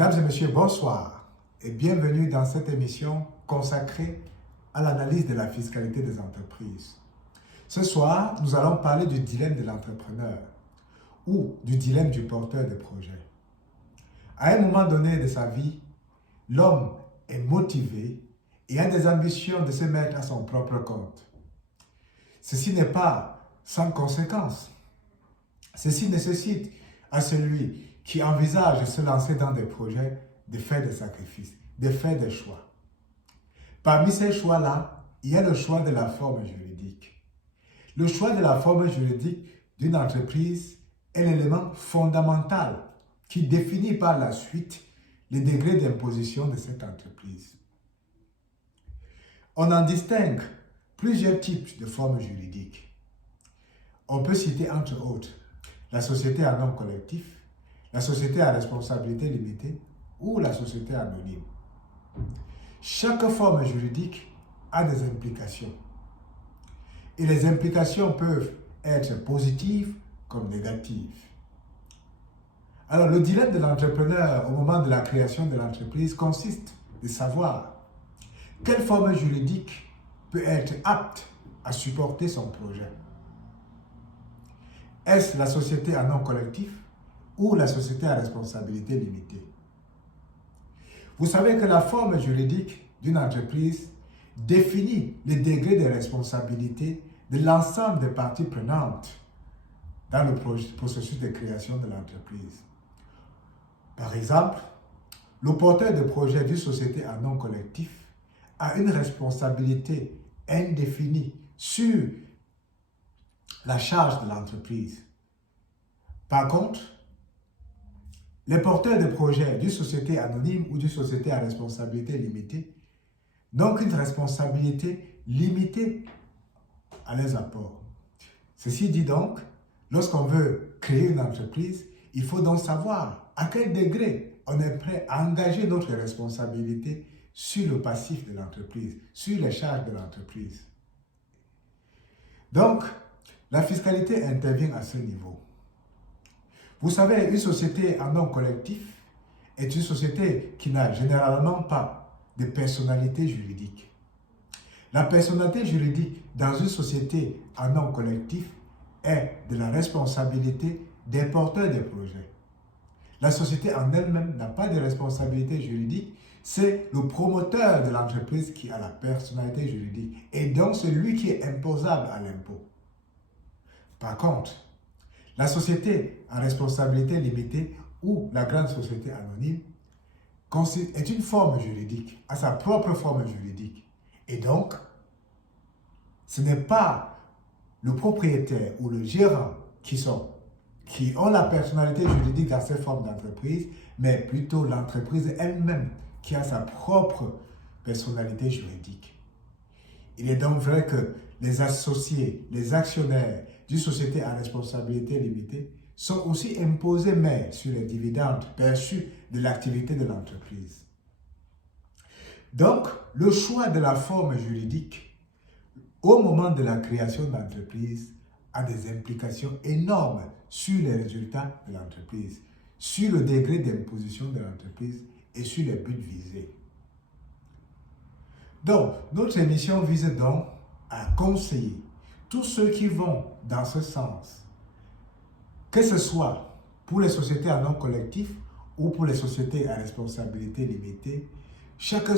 Mesdames et messieurs, bonsoir et bienvenue dans cette émission consacrée à l'analyse de la fiscalité des entreprises. Ce soir, nous allons parler du dilemme de l'entrepreneur ou du dilemme du porteur de projet. À un moment donné de sa vie, l'homme est motivé et a des ambitions de se mettre à son propre compte. Ceci n'est pas sans conséquence. Ceci nécessite à celui qui envisage de se lancer dans des projets de faire des sacrifices, de faire des choix. Parmi ces choix-là, il y a le choix de la forme juridique. Le choix de la forme juridique d'une entreprise est l'élément fondamental qui définit par la suite le degré d'imposition de cette entreprise. On en distingue plusieurs types de formes juridiques. On peut citer entre autres la société à nom collectif, la société à responsabilité limitée ou la société anonyme. Chaque forme juridique a des implications. Et les implications peuvent être positives comme négatives. Alors, le dilemme de l'entrepreneur au moment de la création de l'entreprise consiste de savoir quelle forme juridique peut être apte à supporter son projet. Est-ce la société à nom collectif ou la société à responsabilité limitée? Vous savez que la forme juridique d'une entreprise définit le degré de responsabilité de l'ensemble des parties prenantes dans le processus de création de l'entreprise. Par exemple, le porteur de projet d'une société à nom collectif a une responsabilité indéfinie sur la charge de l'entreprise. Par contre, les porteurs de projet d'une société anonyme ou d'une société à responsabilité limitée n'ont qu'une responsabilité limitée à leurs apports. Ceci dit donc, lorsqu'on veut créer une entreprise, il faut donc savoir à quel degré on est prêt à engager notre responsabilité sur le passif de l'entreprise, sur les charges de l'entreprise. Donc, la fiscalité intervient à ce niveau. Vous savez, une société en nom collectif est une société qui n'a généralement pas de personnalité juridique. La personnalité juridique dans une société en nom collectif est de la responsabilité des porteurs de projets. La société en elle-même n'a pas de responsabilité juridique, c'est le promoteur de l'entreprise qui a la personnalité juridique et donc celui qui est imposable à l'impôt. Par contre, la société à responsabilité limitée ou la grande société anonyme est une forme juridique, a sa propre forme juridique. Et donc, ce n'est pas le propriétaire ou le gérant qui ont la personnalité juridique dans cette forme d'entreprise, mais plutôt l'entreprise elle-même qui a sa propre personnalité juridique. Il est donc vrai que les associés, les actionnaires d'une société à responsabilité limitée sont aussi imposés, mais sur les dividendes perçus de l'activité de l'entreprise. Donc, le choix de la forme juridique au moment de la création de l'entreprise a des implications énormes sur les résultats de l'entreprise, sur le degré d'imposition de l'entreprise et sur les buts visés. Donc, notre émission vise donc à conseiller tous ceux qui vont dans ce sens, que ce soit pour les sociétés à nom collectif ou pour les sociétés à responsabilité limitée. Chaque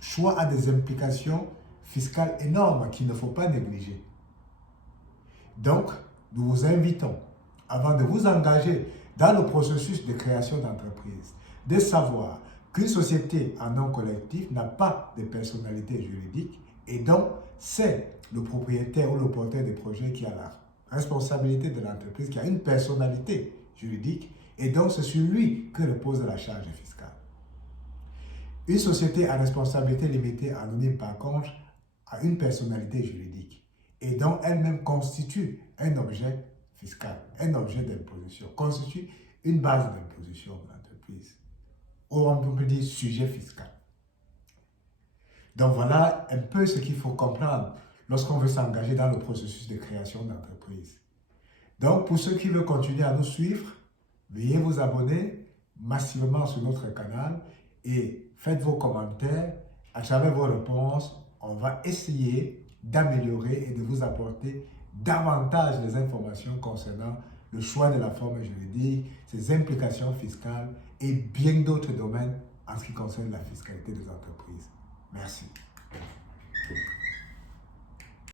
choix a des implications fiscales énormes qu'il ne faut pas négliger. Donc, nous vous invitons, avant de vous engager dans le processus de création d'entreprise, de savoir qu'une société en nom collectif n'a pas de personnalité juridique et donc c'est le propriétaire ou le porteur de projet qui a la responsabilité de l'entreprise, qui a une personnalité juridique et donc c'est sur lui que repose la charge fiscale. Une société à responsabilité limitée anonyme par contre a une personnalité juridique et donc elle-même constitue un objet fiscal, un objet d'imposition, constitue une base d'imposition de l'entreprise. Ou on peut dire sujet fiscal. Donc voilà un peu ce qu'il faut comprendre lorsqu'on veut s'engager dans le processus de création d'entreprise. Donc pour ceux qui veulent continuer à nous suivre, veuillez vous abonner massivement sur notre canal et faites vos commentaires. À travers vos réponses, on va essayer d'améliorer et de vous apporter davantage les informations concernant le choix de la forme juridique, ses implications fiscales et bien d'autres domaines en ce qui concerne la fiscalité des entreprises. Merci.